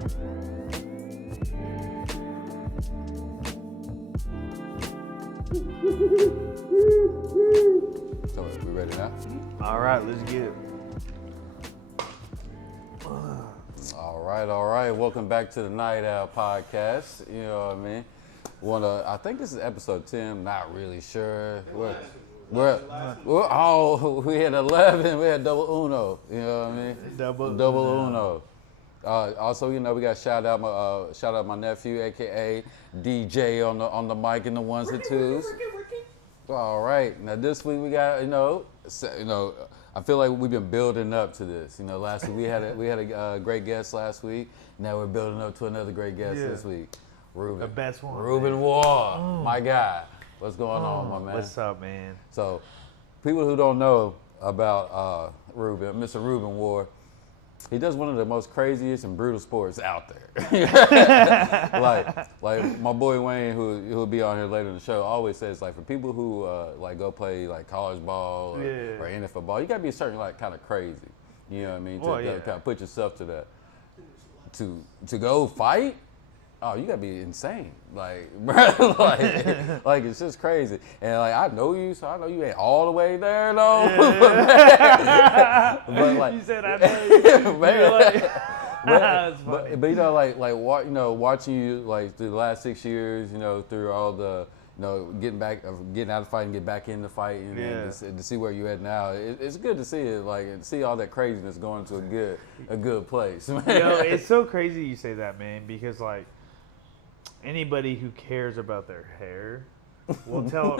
So we ready now? All right, let's get it. All right. Welcome back to the Night Owl Podcast. You know what I mean? I think this is episode 10. Not really sure. We had 11. We had double uno. You know what I mean? Double uno. Also, you know, we got shout out my nephew, aka DJ on the mic and the ones and twos. All right. Now this week we got I feel like we've been building up to this. You know, last week we had a great guest last week. Now we're building up to another great guest this week. Ruben. The best one. Ruben Warr, my guy. What's going on, my man? What's up, man? So, people who don't know about Ruben, Mr. Ruben Warr, he does one of the most craziest and brutal sports out there. like my boy Wayne, who'll be on here later in the show, always says, like, for people who go play like college ball or NFL ball, you gotta be certain kind of crazy. You know what I mean? To kind of put yourself to that. To go fight. Oh, you gotta be insane, like it's just crazy. And I know you, so I know you ain't all the way there though. But like, you said I know you, man. But you know, watching you through the last 6 years, you know, through all the, you know, getting out of the fight and get back in the fight, and to see where you're at now, it's good to see it, and see all that craziness going to a good place. Man. You know, it's so crazy you say that, man, because anybody who cares about their hair will tell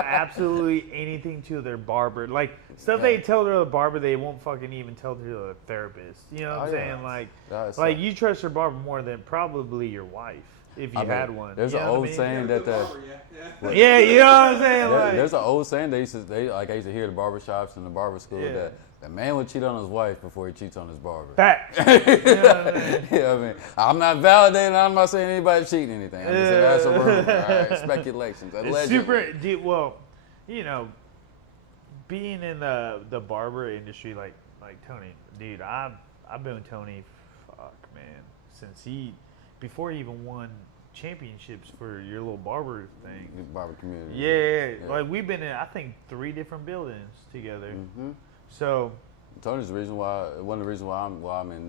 absolutely anything to their barber. Like stuff they tell their barber, they won't fucking even tell to their therapist. You know what I'm saying? You trust your barber more than probably your wife if you had one. There's an old saying that you know what I'm saying? There's an old saying I used to hear the barbershops and the barber school that a man would cheat on his wife before he cheats on his barber. Fact. You know what I mean? You know what I mean? I'm not validating. I'm not saying anybody cheating anything. I'm just saying that's a rumor. All right, speculations. Allegedly. Well, you know, being in the barber industry, like Tony, dude, I've been with Tony, since before he even won championships for your little barber thing. Barber community. Yeah. Like we've been in, I think, 3 different buildings together. Mm-hmm. So Tony's one of the reasons why I'm in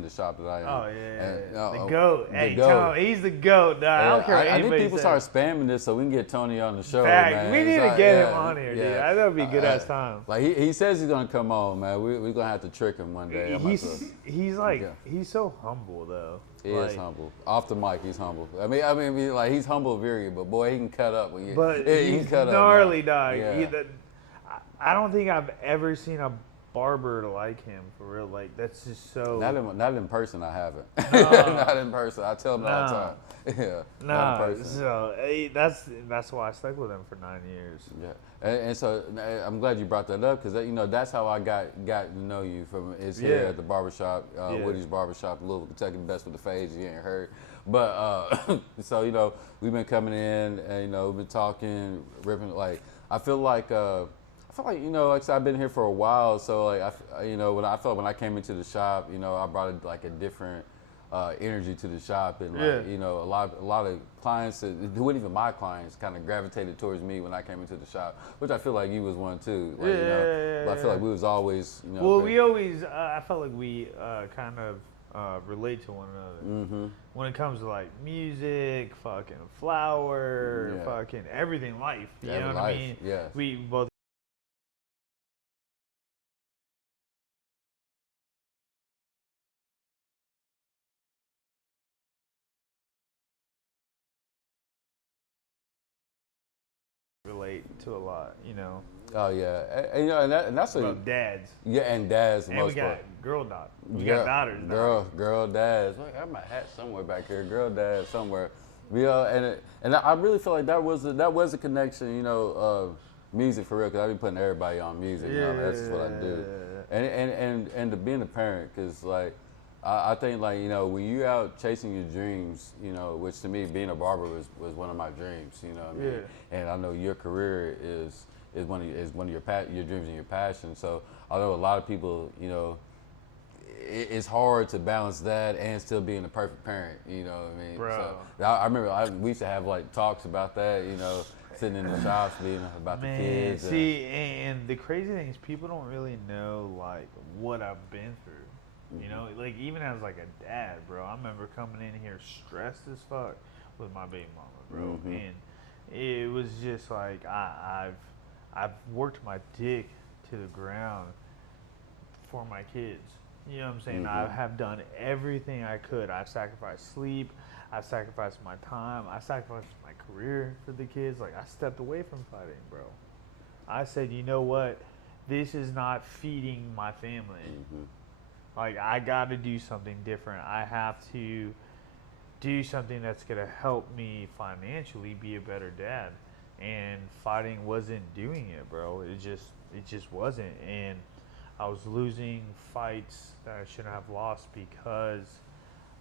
the shop that I am. Oh yeah, and, the goat. Hey, Tony, he's the goat. Dog. I don't care what anybody I need people says. start spamming this so we can get Tony on the show. Fact, man. we need to get him on here, dude. I know it'd be a good ass time. Like he says he's gonna come on, man. We're gonna have to trick him one day. He's so humble though. He is humble. Off the mic, he's humble. I mean, he's humble, period. But boy, he can cut up. He can cut gnarly, up, dog. Yeah. I don't think I've ever seen a barber like him for real. Like that's just so. Not in person. I haven't. Not in person. I tell him all the time. Yeah. Not in person. So that's why I stuck with him for 9 years. Yeah, and so I'm glad you brought that up because you know that's how I got to know you from here at the barbershop, Woody's Barbershop, Louisville, Kentucky, the best with the fades you ain't heard. But so you know we've been coming in and you know we've been talking, ripping I feel like you know, like I said, I've been here for a while, so when I came into the shop, you know, I brought a different energy to the shop, and you know, a lot of clients who weren't even my clients kind of gravitated towards me when I came into the shap, which I feel like you was one too. Like, but I feel like we was always, you know. Well, we always, I felt like we kind of relate to one another when it comes to like music, fucking flower, fucking everything, life. You know what I mean? Yeah. We both. Relate to a lot, you know. Oh yeah, and you know, and that's about dads. Yeah, and dads. And we got girl daughters. We got daughters. Girl dads. I got my hat somewhere back here. Girl dads somewhere. And I really feel like that was a connection, you know, music for real. Cause I've been putting everybody on music. You know, that's just what I do. And to being a parent, cause like. I think like, you know, when you're out chasing your dreams, you know, which to me being a barber was one of my dreams, you know what I mean? And I know your career is one of your dreams and your passion. So I know a lot of people, you know, it's hard to balance that and still being a perfect parent. You know what I mean? Bro. So I remember we used to have like talks about that. You know, sitting in the shops, being about Man, the kids. see, and the crazy thing is people don't really know like what I've been through. You know, like even as like a dad, bro. I remember coming in here stressed as fuck with my baby mama, bro, and it was just like I've worked my dick to the ground for my kids. You know what I'm saying? I have done everything I could. I've sacrificed sleep. I've sacrificed my time. I sacrificed my career for the kids. Like I stepped away from fighting, bro. I said, you know what? This is not feeding my family. Like I got to do something different. I have to do something that's gonna help me financially be a better dad. And fighting wasn't doing it, bro. It just wasn't. And I was losing fights that I shouldn't have lost because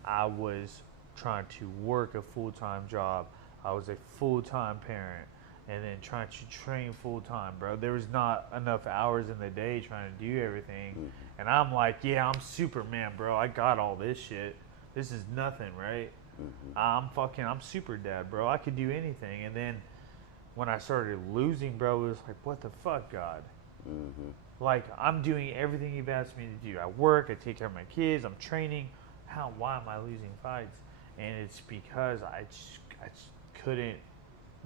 I was trying to work a full-time job. I was a full-time parent and then trying to train full-time, bro. There was not enough hours in the day trying to do everything. And I'm like, yeah, I'm Superman, bro. I got all this shit. This is nothing, right? I'm super dad, bro. I could do anything. And then when I started losing, bro, it was like, what the fuck, God? Like, I'm doing everything you've asked me to do. I work, I take care of my kids, I'm training. Why am I losing fights? And it's because I just couldn't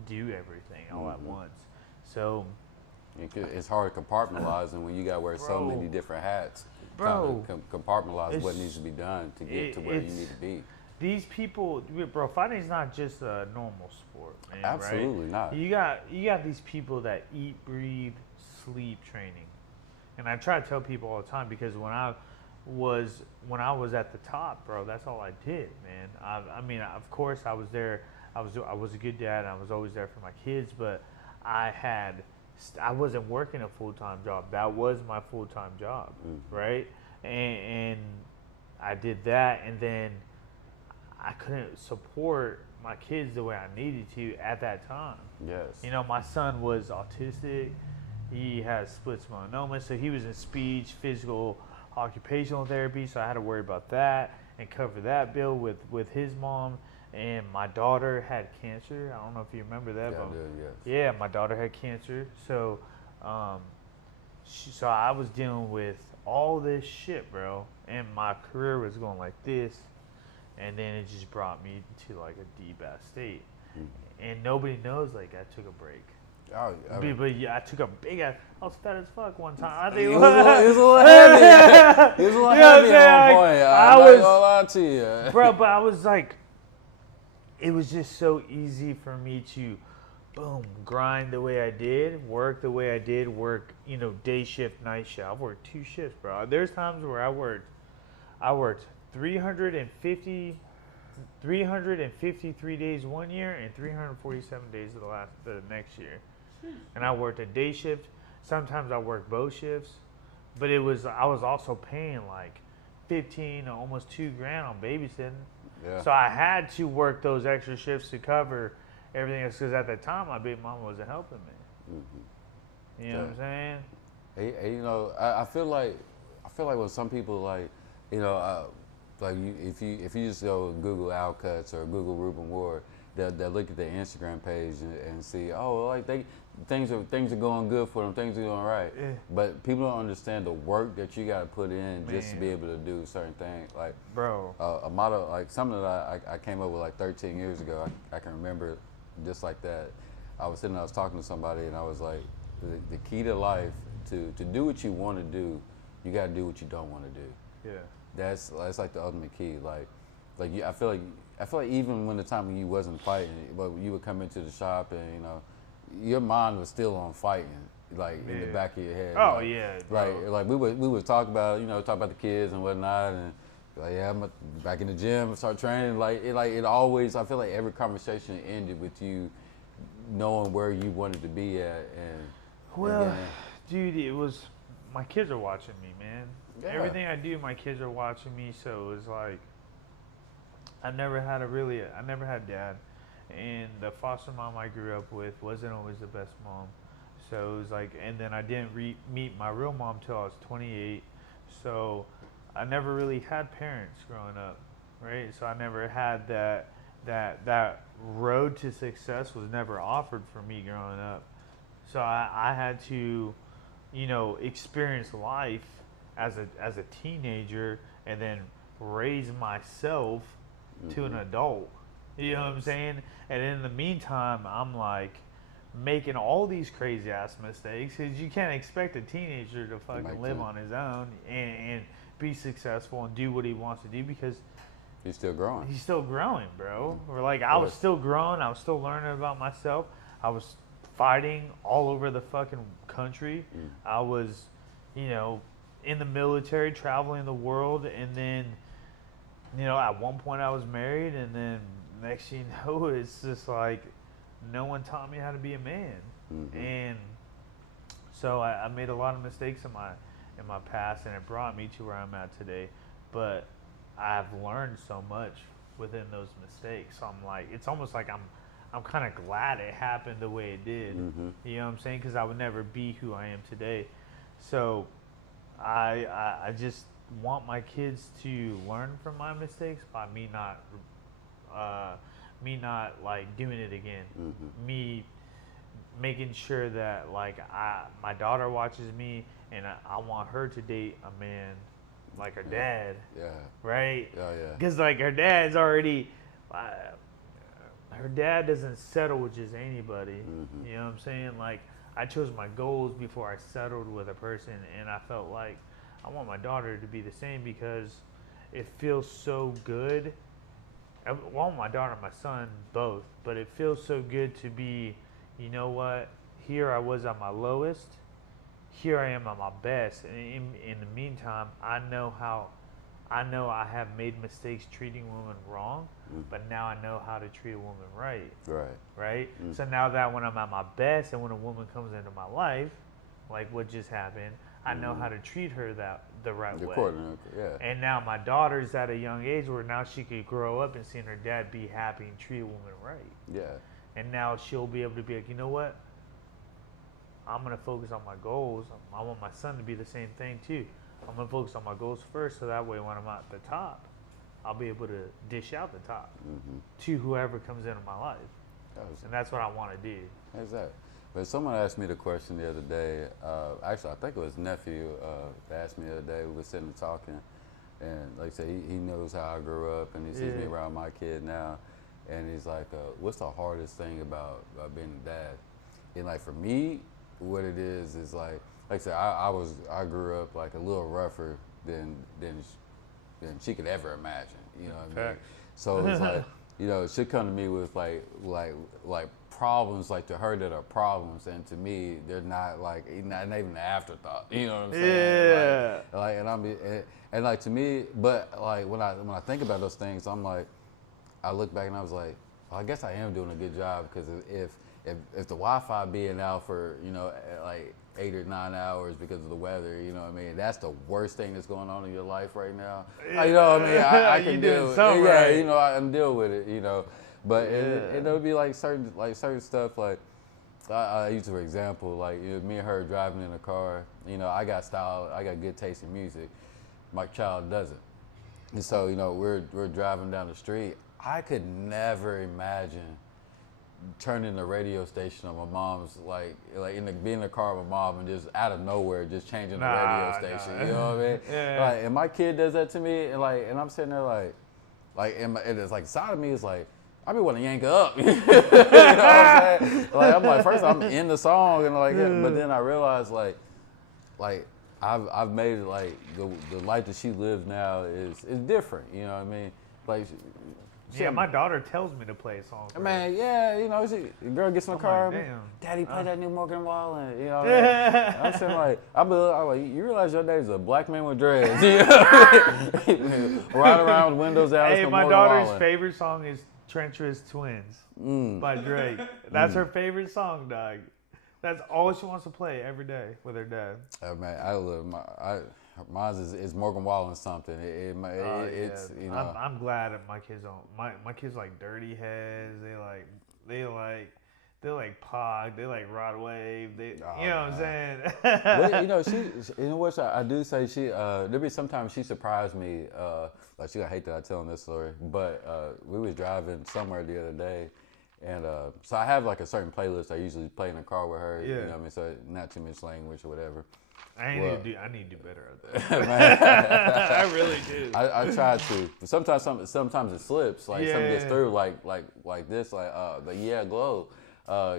do everything all at once. So it's hard compartpartmentalizing when you got to wear so many different hats. Bro, compartmentalize what needs to be done to get to where you need to be. These people, bro, fighting's not just a normal sport, man. Absolutely right? not. You got these people that eat, breathe, sleep training, and I try to tell people all the time because when I was at the top, bro, that's all I did, man. I mean, of course, I was there. I was a good dad. I was always there for my kids, but I wasn't working a full-time job. That was my full-time job, right? And I did that, and then I couldn't support my kids the way I needed to at that time. Yes. You know, my son was autistic. He has split melanoma, so he was in speech, physical, occupational therapy, so I had to worry about that and cover that bill with his mom. And my daughter had cancer. I don't know if you remember that. Yeah, I do, yes. Yeah, my daughter had cancer. So so I was dealing with all this shit, bro. And my career was going like this. And then it just brought me to like a deep ass state. And nobody knows like I took a break. Oh, but yeah, I took a big ass. I was fat as fuck one time. I think he was a little heavy. He was a little heavy at one point. I'm not gonna lie to you, bro. But I was like, it was just so easy for me to, boom, grind the way I did, work the way I did, work, you know, day shift, night shift. I worked 2 shifts, bro. There's times where I worked 353 days one year and 347 days the next year. And I worked a day shift. Sometimes I worked both shifts, but I was also paying like 15 or almost $2,000 on babysitting. Yeah. So I had to work those extra shifts to cover everything else because at that time my baby mama wasn't helping me. You know what I'm saying? Hey, you know, I feel like when some people like, you know, like if you just go Google Al Cuts or Google Ruben Warr, they'll look at their Instagram page and see, oh, like things are going good for them, things are going right. Yeah. But people don't understand the work that you got to put in just to be able to do certain things. Like, bro, a motto, like something that I came up with like 13 years ago. I can remember just like that. I was talking to somebody, and I was like, the key to life, to do what you want to do, you got to do what you don't want to do. Yeah. That's like the ultimate key. Like I feel like even when the time when you wasn't fighting, but you would come into the shop and you know, your mind was still on fighting, like in the back of your head. Oh like, yeah. Bro. Like we would talk about the kids and whatnot, and like I'm back in the gym, start training. It always. I feel like every conversation ended with you knowing where you wanted to be at. Dude, it was my kids are watching me, man. Yeah. Everything I do, my kids are watching me. So it's like I never had dad, and the foster mom I grew up with wasn't always the best mom. So it was like, and then I didn't meet my real mom till I was 28. So I never really had parents growing up, right? So I never had that road to success was never offered for me growing up. So I had to, experience life as a teenager and then raise myself to an adult. You know what I'm saying? And in the meantime, I'm like making all these crazy ass mistakes because you can't expect a teenager to fucking live on his own and be successful and do what he wants to do because he's still growing. He's still growing, bro. Or like I was still growing. I was still learning about myself. I was fighting all over the fucking country. I was, in the military, traveling the world, and then, at one point I was married, and then next thing you know, it's just like no one taught me how to be a man, and so I made a lot of mistakes in my past, and it brought me to where I'm at today. But I've learned so much within those mistakes. So I'm like, it's almost like I'm kind of glad it happened the way it did. You know what I'm saying? Because I would never be who I am today. So I just want my kids to learn from my mistakes by me not like doing it again. Me making sure that like my daughter watches me and I want her to date a man like her dad. Yeah. Right? Yeah, yeah. Because like her dad's already her dad doesn't settle with just anybody. You know what I'm saying? Like I chose my goals before I settled with a person, and I felt like I want my daughter to be the same because it feels so good. I want my daughter and my son both, but it feels so good to be, you know what, here I was at my lowest, here I am at my best, and in the meantime, I know I have made mistakes treating women wrong, but now I know how to treat a woman right. Right? So now that when I'm at my best and when a woman comes into my life, like what just happened, I know how to treat her the right way. Yeah. And now my daughter's at a young age where now she could grow up and seeing her dad be happy and treat a woman right. Yeah. And now she'll be able to be like, you know what? I'm going to focus on my goals. I want my son to be the same thing too. I'm going to focus on my goals first so that way when I'm at the top, I'll be able to dish out the top to whoever comes into my life. And that's what I want to do. Exactly. But someone asked me the question the other day. Actually, I think it was nephew that asked me the other day. We were sitting and talking, and like I said, he knows how I grew up, and he sees me around my kid now, and he's like, "What's the hardest thing about being a dad?" And like for me, what it is like I said, I grew up like a little rougher than she could ever imagine. You know what I mean? So it's like, she'll come to me with like problems, like to her that are problems, and to me they're not even an afterthought. You know what I'm saying? Yeah. And like to me, but like when I think about those things, I'm like, I look back and I was like, well, I guess I am doing a good job, because if the Wi-Fi being out for like 8 or 9 hours because of the weather, you know what I mean, that's the worst thing that's going on in your life right now. You know what I mean? I can deal with it. Right. Yeah, I can deal with it. But it'll be like certain stuff. Like I use for example, like me and her driving in a car. I got style, I got good taste in music. My child doesn't, and so we're driving down the street. I could never imagine turning the radio station on my mom's, being in the car with my mom and just out of nowhere just changing the radio station. You know what I mean? Yeah. And my kid does that to me, and I'm sitting there and it's like side of me is like, I be want to yank her up. You know what I'm saying? I'm like, first I'm in the song and but then I realized like I've made it like the life that she lives now is different. You know what I mean? Like. My daughter tells me to play a song. Man, the girl gets in the car. Like, damn. Daddy, play that new Morgan Wallen. You know what I mean? I'm saying I'm like, you realize your daddy's a black man with dreads. Ride around with windows down. Hey, my daughter's favorite song is Treacherous Twins by Drake. That's her favorite song, dog. That's all she wants to play every day with her dad. Oh, man, I love mine is Morgan Wallen something. It's I'm glad that my kids don't. My kids like dirty heads. They like They like Pog, they like Rod Wave, you know what I'm saying? Well, you know, you know what I do say, there be sometimes she surprised me, like she gonna hate that I telling this story, but we was driving somewhere the other day, and so I have like a certain playlist I usually play in the car with her, you know what I mean, so not too much language or whatever. I need to do better at that. I really do. I try to. But sometimes it slips. Like something gets through. Like this. The Yeah Glow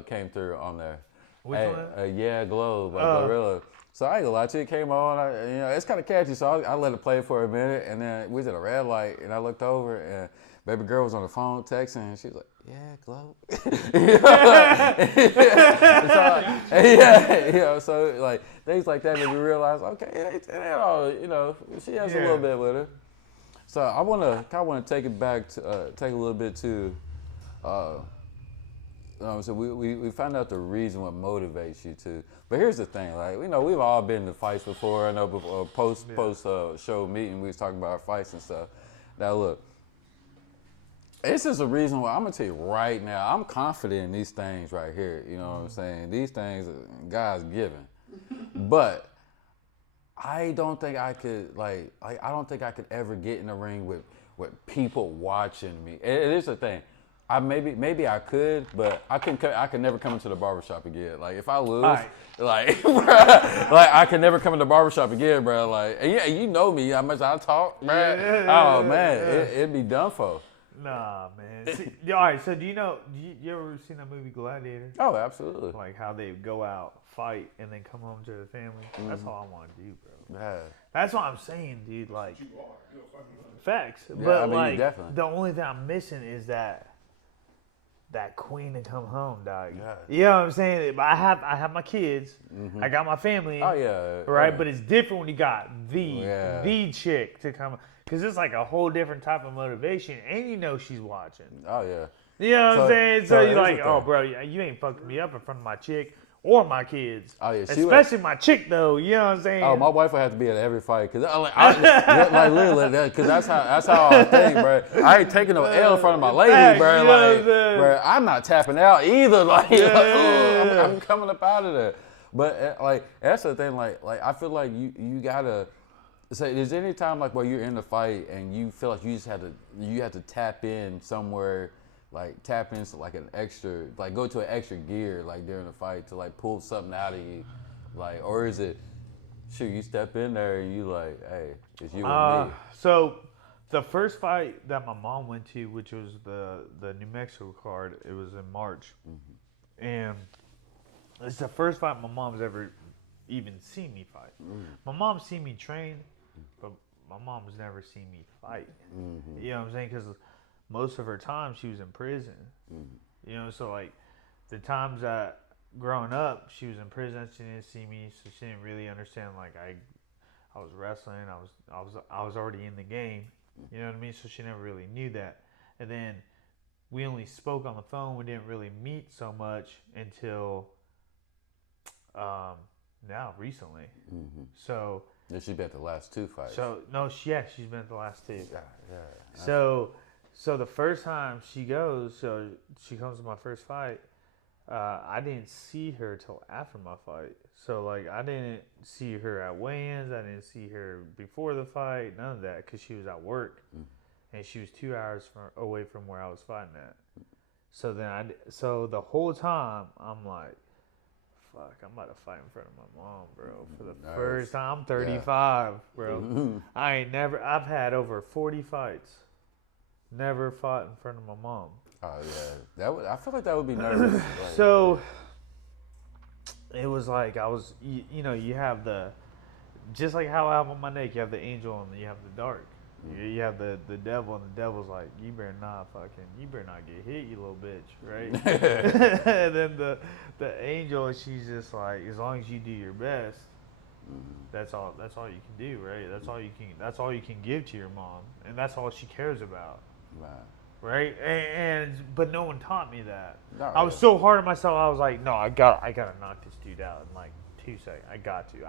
came through on there. Which one? Yeah Glow by Gorilla. So I ain't gonna lie to you. It came on. It's kind of catchy. So I let it play for a minute, and then we was at a red light, and I looked over, and baby girl was on the phone texting, and she was like, "Yeah, Glow." So like things like that made me realize, okay, she has a little bit with her. So I want to take it back to take a little bit to. So we found out the reason what motivates you to. But here's the thing, like we've all been in fights before. I know before post show meeting we was talking about our fights and stuff. Now look. This is a reason why I'm gonna tell you right now. I'm confident in these things right here. You know what I'm saying? These things God's given, but I don't think I could I don't think I could ever get in the ring with people watching me. It is a thing. Maybe I could, but I could never come into the barbershop again. Like if I lose, I could never come into the barbershop again, bro. Like and you know me, how much I talk, bro. It'd be done for. Nah, man. See, all right, so do you ever seen that movie Gladiator? Oh, absolutely. Like how they go out, fight, and then come home to their family? Mm-hmm. That's all I want to do, bro. Yeah. That's what I'm saying, dude. Like, facts. Yeah, but I mean, like, definitely. The only thing I'm missing is that queen to come home, dog. Yeah. You know what I'm saying? I have my kids. Mm-hmm. I got my family. Oh, yeah. Right? Yeah. But it's different when you got the chick to come. Because it's like a whole different type of motivation, and she's watching. Oh, yeah. You know what I'm saying? So you're like, oh, bro, you ain't fucking me up in front of my chick or my kids. Oh, yeah. Especially my chick, though. You know what I'm saying? Oh, my wife would have to be at every fight. Because literally, because that's how I think, bro. I ain't taking no L in front of my lady, bro. Bro, I'm not tapping out either. I'm coming up out of there. But, that's the thing. I feel like you got to. So is there any time where you're in the fight and you feel like you have to tap in somewhere, tap into an extra, go to an extra gear during the fight to pull something out of you, or is it, shoot, you step in there and you hey, it's you and me. So the first fight that my mom went to, which was the New Mexico card, it was in March, and it's the first fight my mom's ever even seen me fight. My mom's seen me train. But my mom's never seen me fight. Mm-hmm. You know what I'm saying? Because most of her time she was in prison. Mm-hmm. So the times that growing up she was in prison, she didn't see me, so she didn't really understand. I was wrestling, I was already in the game. You know what I mean? So she never really knew that. And then we only spoke on the phone. We didn't really meet so much until now recently. Mm-hmm. So. She's been at the last two fights. So no, she's been at the last two. Yeah. So the first time she comes to my first fight. I didn't see her till after my fight. So I didn't see her at weigh-ins. I didn't see her before the fight. None of that because she was at work, and she was 2 hours away from where I was fighting at. So then so the whole time I'm like. Fuck, I'm about to fight in front of my mom, bro. For the first time, I'm 35, bro. I've had over 40 fights. Never fought in front of my mom. Oh, yeah. I feel like that would be nervous. So, it was I was, you have just like how I have on my neck, you have the angel and you have the dark. You have the devil, and the devil's like, you better not get hit, you little bitch, right? And then the angel, she's just like, as long as you do your best, that's all you can do, right? That's all you can give to your mom, and that's all she cares about, right? But no one taught me that. I was so hard on myself. I was like, no, I gotta knock this dude out in 2 seconds. I got to.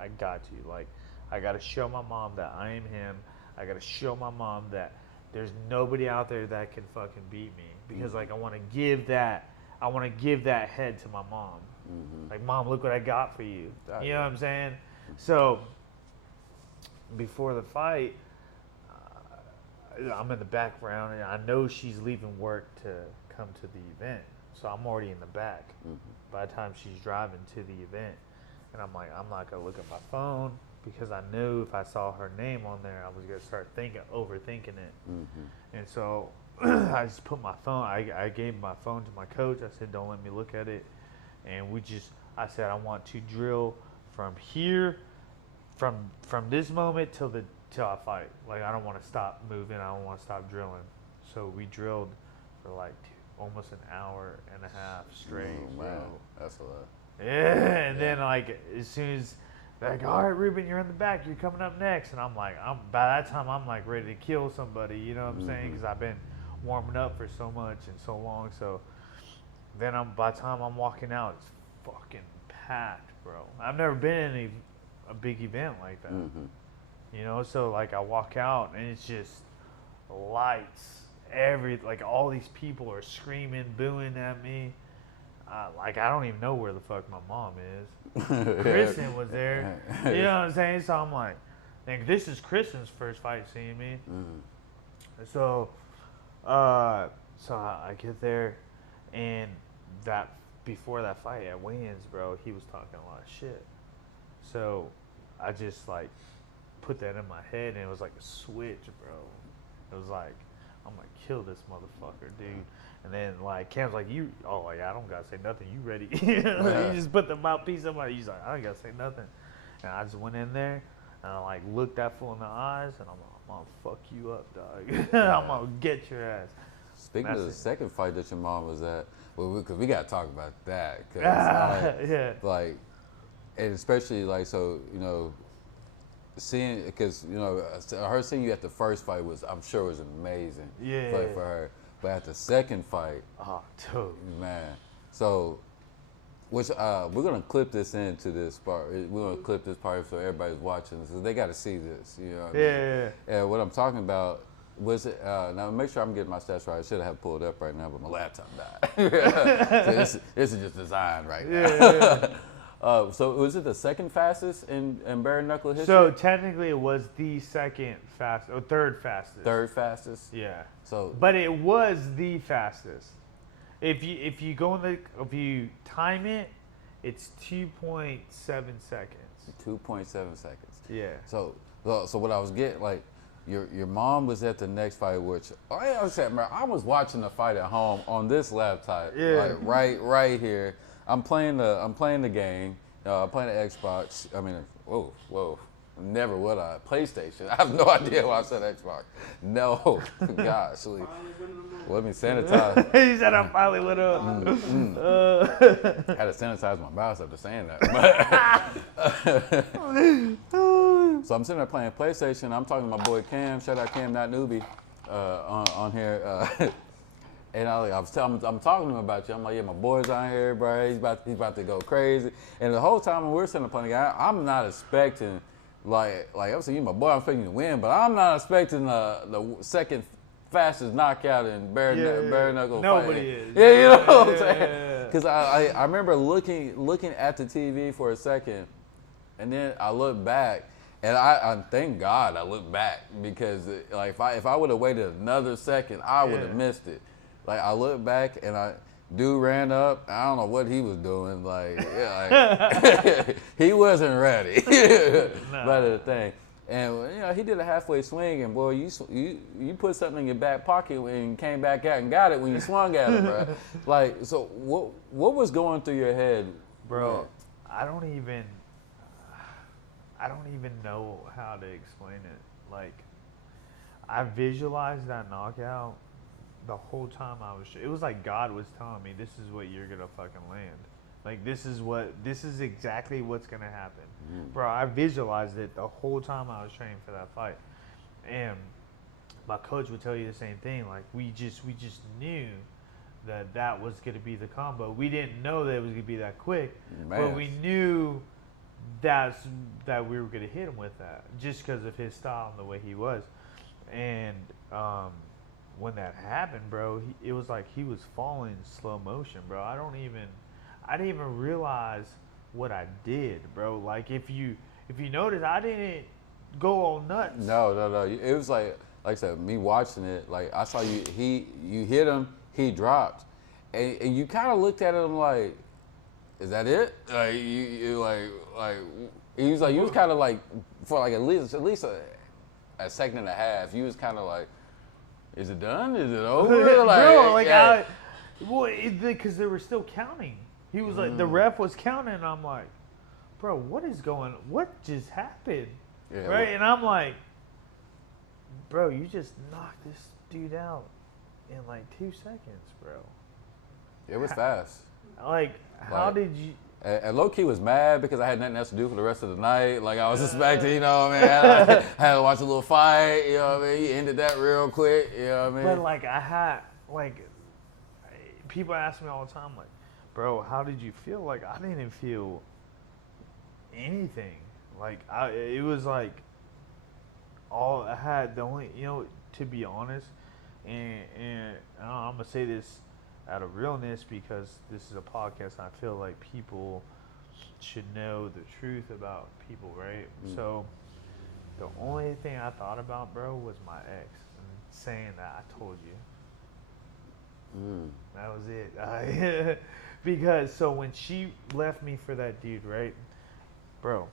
I gotta show my mom that I am him. I gotta show my mom that there's nobody out there that can fucking beat me, because I want to give that I want to give that head to my mom. Like, Mom, look what I got for you. You know what I'm saying? So before the fight, I'm in the background, and I know she's leaving work to come to the event. So I'm already in the back by the time she's driving to the event. And I'm like, I'm not going to look at my phone because I knew if I saw her name on there, I was going to start overthinking it. And so I just put my phone, I gave my phone to my coach. I said, don't let me look at it. And I said, I want to drill from here, from this moment till I fight. Like, I don't want to stop moving. I don't want to stop drilling. So we drilled for like almost an hour and a half straight. Oh, man. That's a lot. Yeah, and then like as soon as they're like, all right, Ruben, you're in the back. You're coming up next. And I'm like, by that time, I'm like ready to kill somebody. You know what I'm saying? Because I've been warming up for so much and so long. So then by the time I'm walking out, it's fucking packed, bro. I've never been in a big event like that. You know, so like I walk out and it's just lights, like all these people are screaming, booing at me. Like I don't even know where the fuck my mom is. Kristen was there. You know what I'm saying? So I'm like, this is Kristen's first fight seeing me. So I get there, and before that fight at weigh-ins, bro, he was talking a lot of shit. So I just like put that in my head, and it was like a switch, bro. It was like, I'm gonna kill this motherfucker, dude. And then like Cam's like, I don't gotta say nothing. You ready? You just put the mouthpiece on my. He's like, I don't gotta say nothing. And I just went in there, and I like looked that fool in the eyes, and I'm gonna fuck you up, dog. I'm gonna get your ass. Speaking of the second fight that your mom was at, because we gotta talk about that, cause like, and especially like, so you know, seeing, because you know, her seeing you at the first fight I'm sure was amazing. For her. But at the second fight, dude, man. So, we're gonna clip this into this part. We're gonna clip this part so everybody's watching, so they got to see this. You know what I mean? And what I'm talking about was it. Now make sure I'm getting my stats right. I should have pulled up right now, but my laptop died. So this is just designed right now. So was it the second fastest in bare knuckle history? So technically it was the second fastest, or third fastest. Third fastest? Yeah. So, but it was the fastest. If you time it, it's 2.7 seconds. 2.7 seconds. Yeah. So what I was getting, like, your mom was at the next fight, which I was watching the fight at home on this laptop, like right here. I'm playing the game. I'm playing the Xbox. I mean, whoa. Never would I. PlayStation. I have no idea why I said Xbox. No. Gosh. Let me sanitize. He said I finally went up. I had to sanitize my mouth after saying that. So I'm sitting there playing PlayStation. I'm talking to my boy Cam. Shout out Cam, not newbie, on here. And I'm talking to him about you. I'm like, yeah, my boy's on here, bro. He's about to go crazy. And the whole time when we're sitting there playing, I'm not expecting, like I'm saying, you my boy, I'm expecting you to win, but I'm not expecting the second fastest knockout in bare knuckle Nobody fighting. is. Yeah, you know what I'm saying? Because I remember looking at the TV for a second, and then I looked back. And I thank God I looked back, because like if I would have waited another second, I would have missed it. Like I looked back and dude ran up. I don't know what he was doing. Like he wasn't ready. But the thing, and you know he did a halfway swing, and boy, you put something in your back pocket and came back out and got it when you swung at it, bro. Like, so what was going through your head, bro? I don't even know how to explain it. Like, I visualized that knockout the whole time it was like God was telling me, this is what you're gonna fucking land. Like, this is exactly what's gonna happen. Bro, I visualized it the whole time I was training for that fight. And my coach would tell you the same thing. Like, we just knew that was gonna be the combo. We didn't know that it was gonna be that quick, but we knew that we were gonna hit him with that, just because of his style and the way he was. And when that happened, bro, it was like he was falling in slow motion, bro. I didn't even realize what I did, bro. Like if you notice, I didn't go all nuts. No. It was like I said, me watching it, like I saw you hit him, he dropped, and you kind of looked at him like, is that it? Like you like he was like, you was kind of like for like at least a second and a half, you was kind of like, is it done? Is it over? Like, bro, like yeah. because they were still counting. He was like, the ref was counting, and I'm like, bro, what just happened? Yeah, right? And I'm like, bro, you just knocked this dude out in like 2 seconds, bro. It was fast. Like, how did you? And low key was mad because I had nothing else to do for the rest of the night. Like I was expecting, you know what I mean? I had to watch a little fight, you know what I mean? He ended that real quick, you know what I mean? But like I had, like, people ask me all the time, like, bro, how did you feel? Like I didn't feel anything. Like it was like all I had. The only, to be honest, and I'm gonna say this out of realness because this is a podcast. And I feel like people should know the truth about people, right? So the only thing I thought about, bro, was my ex and saying that I told you. That was it. Because so when she left me for that dude, right, bro,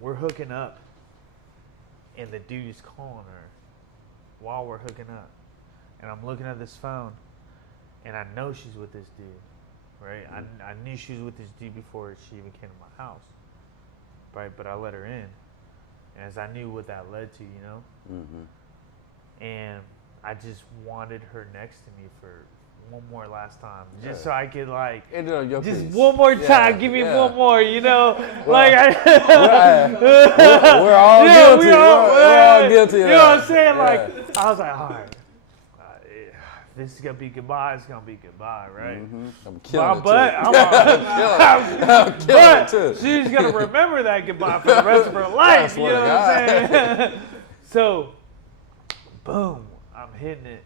we're hooking up, and the dude is calling her while we're hooking up, and I'm looking at this phone, and I know she's with this dude, right? I knew she was with this dude before she even came to my house, right? But I let her in, as I knew what that led to, and I just wanted her next to me for one more last time, just so I could like, just piece. One more time, give me one more, Well, like we're all guilty. We're all guilty. You know what I'm saying? Like I was like, all right, this is gonna be goodbye. It's gonna be goodbye, right? I'm killing it but I'm killing it too. She's gonna remember that goodbye for the rest of her life. You know what I'm saying? So, boom, I'm hitting it.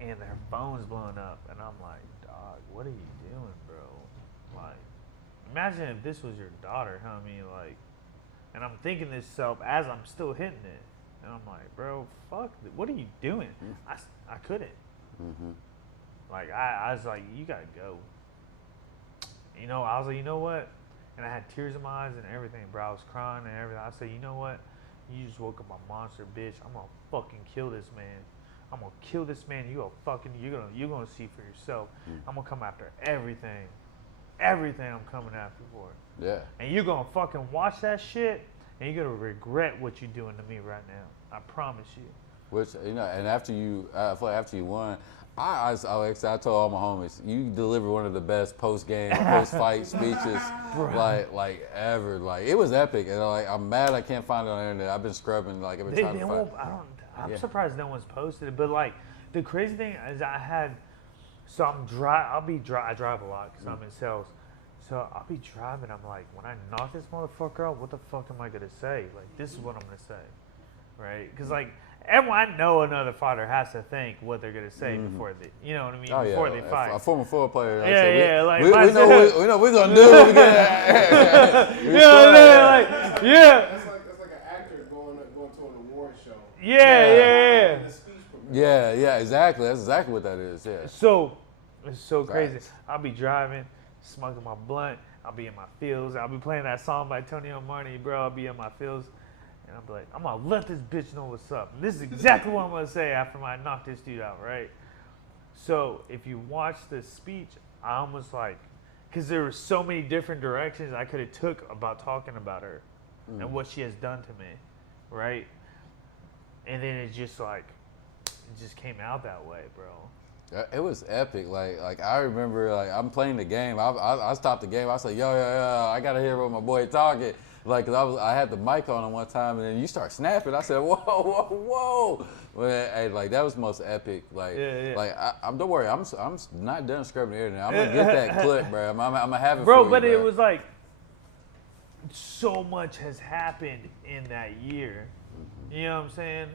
And their phone's blowing up, and I'm like, dog, what are you doing, bro? Like, imagine if this was your daughter, I mean, like, and I'm thinking this self as I'm still hitting it, and I'm like, bro, fuck, what are you doing? I couldn't. Like, I was like, you gotta go. I was like, you know what? And I had tears in my eyes and everything, bro. I was crying and everything. I said, you know what? You just woke up a monster, bitch. I'm gonna fucking kill this man. I'm gonna kill this man. You're gonna see for yourself. I'm gonna come after everything I'm coming after for. Yeah. And you're gonna fucking watch that shit, and you're gonna regret what you're doing to me right now. I promise you. Which and after you won, I told all my homies, you delivered one of the best post-game, post-fight speeches like ever. Like it was epic, and I'm mad I can't find it on the internet. I've been scrubbing, like I've been trying to find. I'm surprised no one's posted it, but like the crazy thing is I drive a lot because I'm in sales, so I'll be driving. I'm like, when I knock this motherfucker out, what the fuck am I gonna say? Like this is what I'm gonna say, right? Because like everyone, I know another fighter has to think what they're gonna say before they, you know what I mean? Before they fight. A former football player. We know what we're gonna do. That's like an actor going to an award show. Yeah, exactly. That's exactly what that is. Yeah. So it's so crazy. I'll be driving, smoking my blunt. I'll be in my fields. I'll be playing that song by Tony Martin, bro. I'll be in my fields, and I'll be like, I'm gonna let this bitch know what's up. And this is exactly what I'm gonna say after I knock this dude out, right? So if you watch the speech, I almost like, because there were so many different directions I could have took about talking about her and what she has done to me, right? And then it just came out that way, bro. It was epic. Like I remember, like I'm playing the game. I stopped the game. I said, yo, I gotta hear what my boy talking. Like, cause I had the mic on him one time, and then you start snapping. I said, whoa. Well, hey, like that was the most epic. Like, like don't worry, I'm not done scrubbing the internet. I'm gonna get that clip, bro. I'm gonna have it, bro. For you, but bro. It was like so much has happened in that year. You know what I'm saying?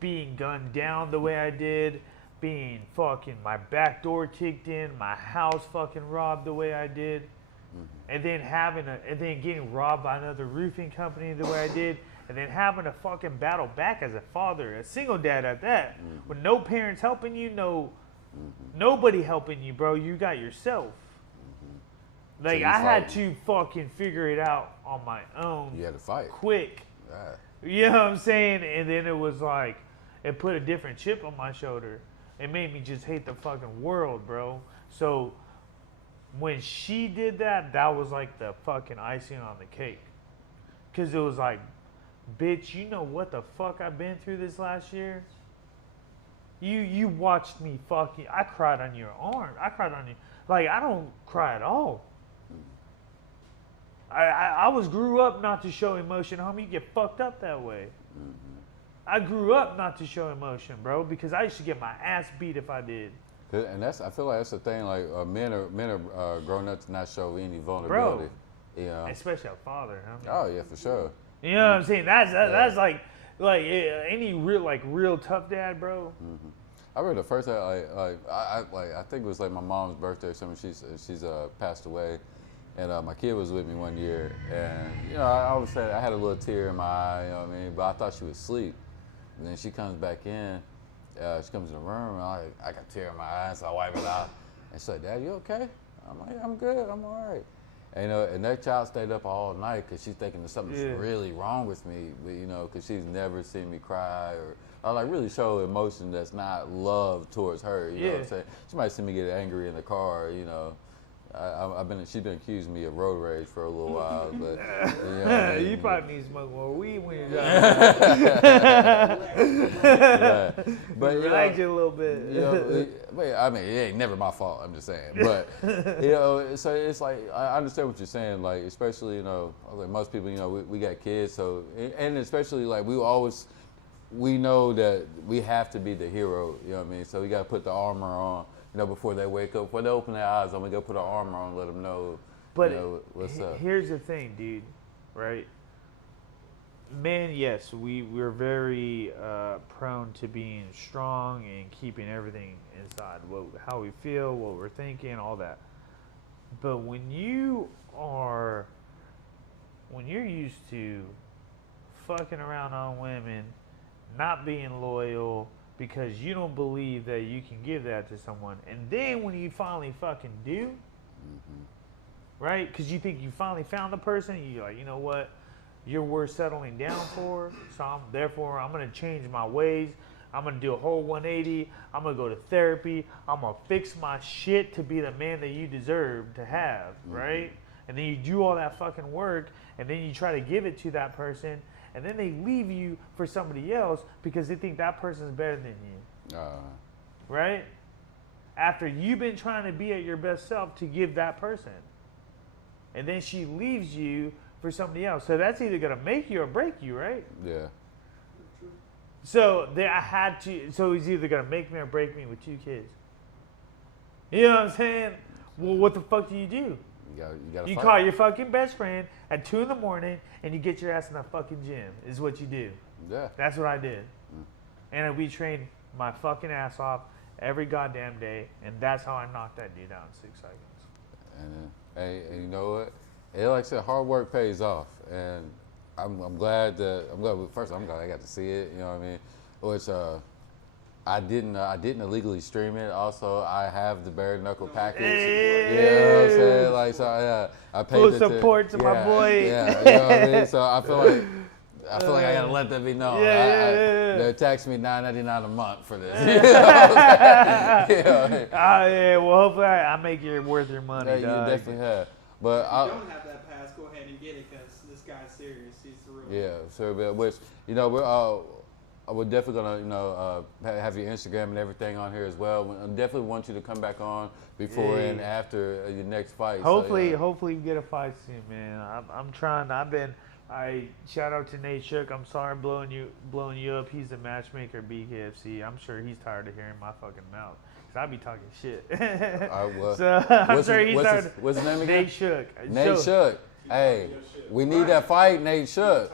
being gunned down the way I did, being fucking my back door kicked in, my house fucking robbed the way I did, and then and then getting robbed by another roofing company the way I did, and then having to fucking battle back as a father, a single dad at that, with no parents helping you, nobody helping you, bro. You got yourself. Like, I had to fucking figure it out on my own. You had to fight. Quick. Yeah. You know what I'm saying? And then it was like, it put a different chip on my shoulder. It made me just hate the fucking world, bro. So when she did that, that was like the fucking icing on the cake. Because it was like, bitch, you know what the fuck I've been through this last year? You watched me fucking, I cried on your arm. I cried on you. Like, I don't cry at all. I grew up not to show emotion, homie. You get fucked up that way. I grew up not to show emotion, bro, because I used to get my ass beat if I did. And I feel like that's the thing. Like men are grown up to not show any vulnerability. Bro, you know? Especially a father. Oh yeah, for sure. You know what I'm saying? That's like any real tough dad, bro. I remember the first time, I think it was like my mom's birthday or something. She's passed away, and my kid was with me one year, and you know, I always said I had a little tear in my eye, you know what I mean? But I thought she was asleep, and then she comes back in. She comes in the room, and I got a tear in my eye, so I wipe it out, and she's like, "Dad, you okay?" I'm like, "I'm good, I'm all right." And, you know, and that child stayed up all night because she's thinking that something's really wrong with me, but, you know, because she's never seen me cry or like really show emotion that's not love towards her. You know what I'm saying? She might see me get angry in the car, you know. She's been accusing me of road rage for a little while, but you know what I mean? You probably need to smoke more weed when you're Yeah. But relax you a little bit. You know, I mean, it ain't never my fault. I'm just saying, but you know, so it's like I understand what you're saying. Like, especially, you know, like most people, you know, we got kids, so and especially like we know that we have to be the hero. You know what I mean? So we got to put the armor on. You know, before they wake up, before they open their eyes, I'm gonna go put our armor on, and let them know, but you know, what's up. Here's the thing, dude. Right? Men, yes, we're very prone to being strong and keeping everything inside. How we feel, what we're thinking, all that. But when you're used to fucking around on women, not being loyal, because you don't believe that you can give that to someone. And then when you finally fucking do, right? Because you think you finally found the person, you're like, you know what? You're worth settling down for. So therefore, I'm going to change my ways. I'm going to do a whole 180. I'm going to go to therapy. I'm going to fix my shit to be the man that you deserve to have, right? And then you do all that fucking work, and then you try to give it to that person, and then they leave you for somebody else because they think that person's better than you. Right? After you've been trying to be at your best self to give that person. And then she leaves you for somebody else. So that's either going to make you or break you, right? Yeah. So so he's either going to make me or break me with 2 kids. You know what I'm saying? Well, what the fuck do? You call your fucking best friend at 2 a.m. and you get your ass in that fucking gym, is what you do. Yeah. That's what I did. And we trained my fucking ass off every goddamn day, and that's how I knocked that dude out in 6 seconds. And you know what? Like I said, hard work pays off, and I'm glad. First, I'm glad I got to see it. You know what I mean? Which I didn't illegally stream it. Also, I have the bare knuckle package. Hey. You know what I'm saying? Like, so I paid full support to my boy. Yeah, you know what I mean? So I feel like I gotta let that be known. They tax me $9.99 a month for this. You know? Yeah. Well, hopefully I make it worth your money. Yeah, you definitely have. But if you don't have that pass, go ahead and get it because this guy's serious. He's the real. Yeah, so which we're definitely gonna have your Instagram and everything on here as well. I definitely want you to come back on before and after your next fight. Hopefully we get a fight soon, man. I'm trying. Shout out to Nate Shook. I'm sorry blowing you up. He's the matchmaker at BKFC. I'm sure he's tired of hearing my fucking mouth. Cause I be talking shit. I'm sure he's tired. What's his name again? Nate Shook. Nate Shook. Hey, we need that fight, Nate Shook.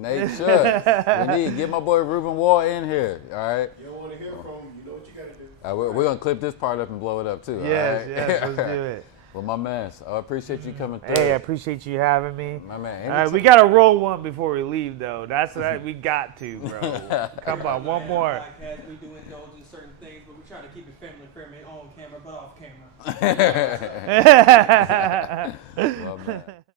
Nate should. We need get my boy Ruben Warr in here. All right. You don't want to hear from him. You know what you got to do. We're gonna clip this part up and blow it up too. Yes, all right? yes, let's do it. Well, my man, I appreciate you coming through. Hey, I appreciate you having me. My man. All right, we gotta roll one before we leave, though. That's that we got to, bro. Come on, one more. Podcast, we do indulge in certain things, but we try to keep it family friendly on camera, but off camera.